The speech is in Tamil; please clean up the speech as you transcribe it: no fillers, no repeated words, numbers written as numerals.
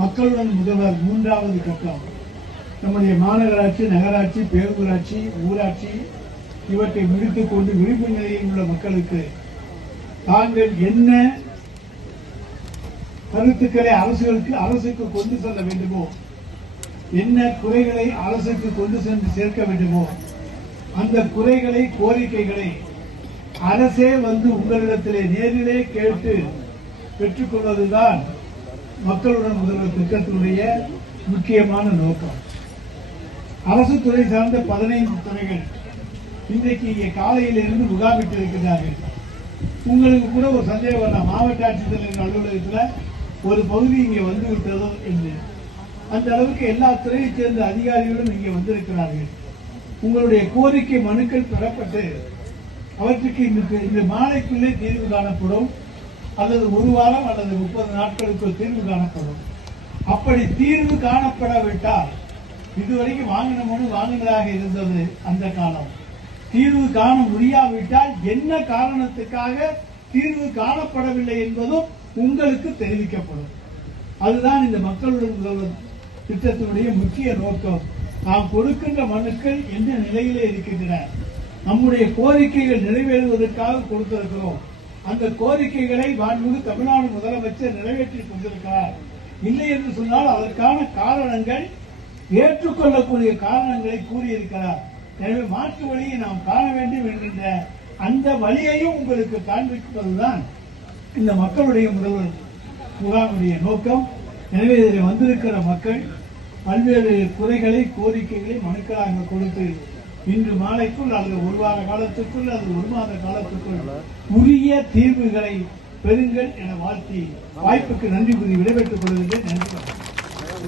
மக்களுடன் முதல்வர் மூன்றாவது கட்டம் நம்முடைய மாநகராட்சி, நகராட்சி, பேரூராட்சி, ஊராட்சி இவற்றை முடித்துக் கொண்டு விழிப்பு நிலையில் உள்ள மக்களுக்கு தாங்கள் என்ன கருத்துக்களை அரசுக்கு கொண்டு செல்ல வேண்டுமோ, என்ன குறைகளை அரசுக்கு கொண்டு சென்று சேர்க்க வேண்டுமோ, அந்த குறைகளை, கோரிக்கைகளை அரசே வந்து உங்களிடத்திலே நேரிலே கேட்டு பெற்றுக் கொள்வதுதான் மக்களுடன் முதல்வர் திட்டத்தினுடைய முக்கியமான நோக்கம். அரசு துறை சார்ந்த 15 துறைகள் இன்றைக்கு இங்கே காலையிலிருந்து முகாமிட்டிருக்கிறார்கள். உங்களுக்கு கூட ஒரு சந்தேகம் வரலாம், மாவட்ட ஆட்சித்தலைவர் அலுவலகத்தில் ஒரு பகுதி இங்கே வந்துவிட்டதோ என்று. அந்த அளவுக்கு எல்லா துறையைச் சேர்ந்த அதிகாரிகளும் இங்கே வந்திருக்கிறார்கள். உங்களுடைய கோரிக்கை மனுக்கள் பெறப்பட்டு அவற்றுக்கு இந்த மாலைக்குள்ளே தீர்வு காணப்படும், அல்லது ஒரு வாரம் அல்லது 30 நாட்களுக்கு தீர்வு காணப்படும். அப்படி தீர்வு காணப்படாவிட்டால், இதுவரைக்கும் வாங்கின மனு வாங்கினதாக இருந்தது அந்த காலம், தீர்வு காண முடியாவிட்டால் என்ன காரணத்துக்காக தீர்வு காணப்படவில்லை என்பதும் உங்களுக்கு தெரிவிக்கப்படும். அதுதான் இந்த மக்களுடன் முதல்வர் திட்டத்தினுடைய முக்கிய நோக்கம். நாம் கொடுக்கின்ற மனுக்கள் எந்த நிலையிலே இருக்கின்றன, நம்முடைய கோரிக்கைகள் நிறைவேறுவதற்காக கொடுத்திருக்கிறோம். அந்த கோரிக்கைகளை மாண்புமிகு தமிழ்நாடு முதலமைச்சர் நிறைவேற்றிக் கொண்டிருக்கிறார். இல்லை என்று சொன்னால் அதற்கான காரணங்கள், ஏற்றுக்கொள்ளக்கூடிய காரணங்களை கூறியிருக்கிறார். எனவே மாற்று வழியை நாம் காண வேண்டும் என்கின்ற அந்த வழியையும் உங்களுக்கு காண்பிப்பதுதான் இந்த மக்களுடைய முதல்வர் முகாமுடைய நோக்கம். எனவே இதில் வந்திருக்கிற மக்கள் பல்வேறு குறைகளை, கோரிக்கைகளை மனுக்களாக கொடுத்து இன்று மாலைக்குள் அல்லது ஒரு வார காலத்துக்குள் அல்லது ஒரு மாத காலத்துக்குள் உரிய தீர்வுகளை பெறுங்கள் என வாழ்த்தி வாய்ப்புக்கு நன்றி கூறி விடைபெற்றுக் கொள்கின்றேன். நன்றி.